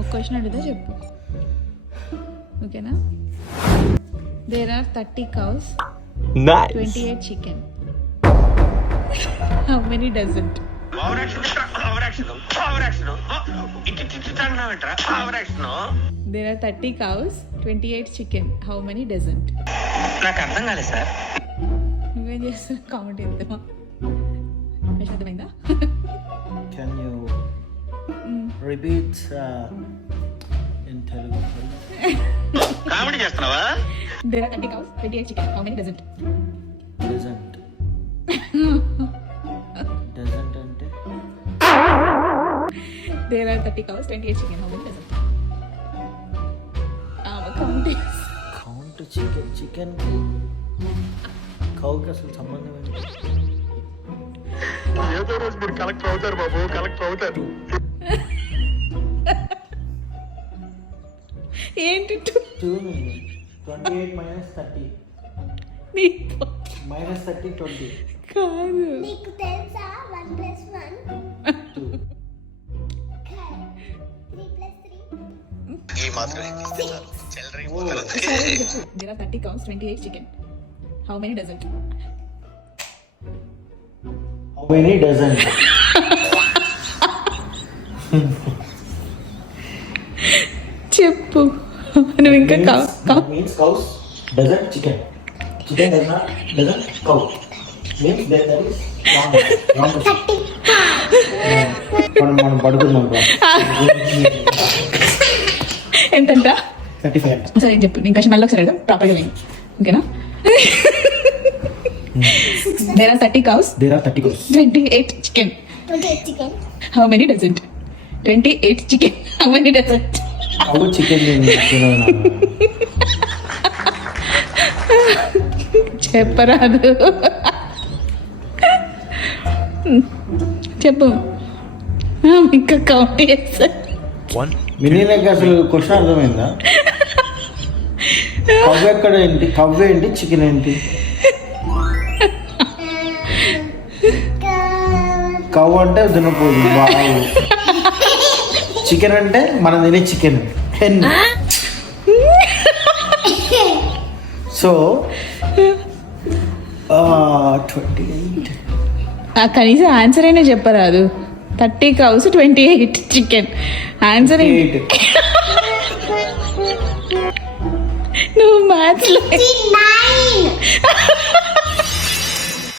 ఒక క్వశ్చన్ అడుగుతా చెప్పు, ఓకేనా? There are 30 cows, 28 chicken. How many doesn't? There are 30 cows, 28 chicken. How many doesn't? నాకు అర్థం కాలేదు సార్. నువ్వేం చేస్తున్నావు? కౌంట్ చేద్దామా? అర్థమైందా? Can you repeat in Telugu? Comedy చేస్తున్నావా? There are 30 cows, 28 chicken. How many doesn't? Doesn't. Doesn't అంటే There are 30 cows, 28 chicken. How many doesn't? Count is. Count chicken కౌకి అసలు సంబంధం ఏంటి? ఏదో రోజు మీరు కలెక్టర్ అవుతారు బాబు, కలెక్టర్ అవుతారు. ఏంటి 28 minus 30 minus 30 20 కాదు. నీకు తెలుసా 1 + 1 2 3 + 3 ఈ మాత్రం చెల్లరైపోతారు. There are 30 cows, 28 chicken. How many doesn't? how many doesn't? చెప్పు. నువ్వు ఇంకా means cows doesn't chicken does not doesn't cow means that is wrong మనం పడుకుందాం bro. ఎంతంట? 35 సరే చెప్పు. నేను క్వశ్చన్ మళ్ళీ ఒకసారి ప్రాపర్గా విను, ఓకేనా? There are 30 cows, there are 30 cows 28 chicken. 28 chicken. How many doesn't? 28 chicken. How many doesn't? cow chicken చెప్పరాదు. చెప్పు. ఇంకా కౌంట్ చేస్తా. మినీలకు అసలు క్వశ్చన్ అర్థమైందా? కవ్వ ఎక్కడ ఏంటి? కవ్వ ఏంటి? చికెన్ ఏంటి? కవ్వ అంటే దున్నపోదు బాగా, చికెన్ అంటే మనం తినే చికెన్ హెన్. సో 28 కనీసం ఆన్సర్ అయినా చెప్పరాదు. 30 cows, 28 chicken. ఆన్సర్ 8 నువ్వు మ్యాథ్స్ లో 9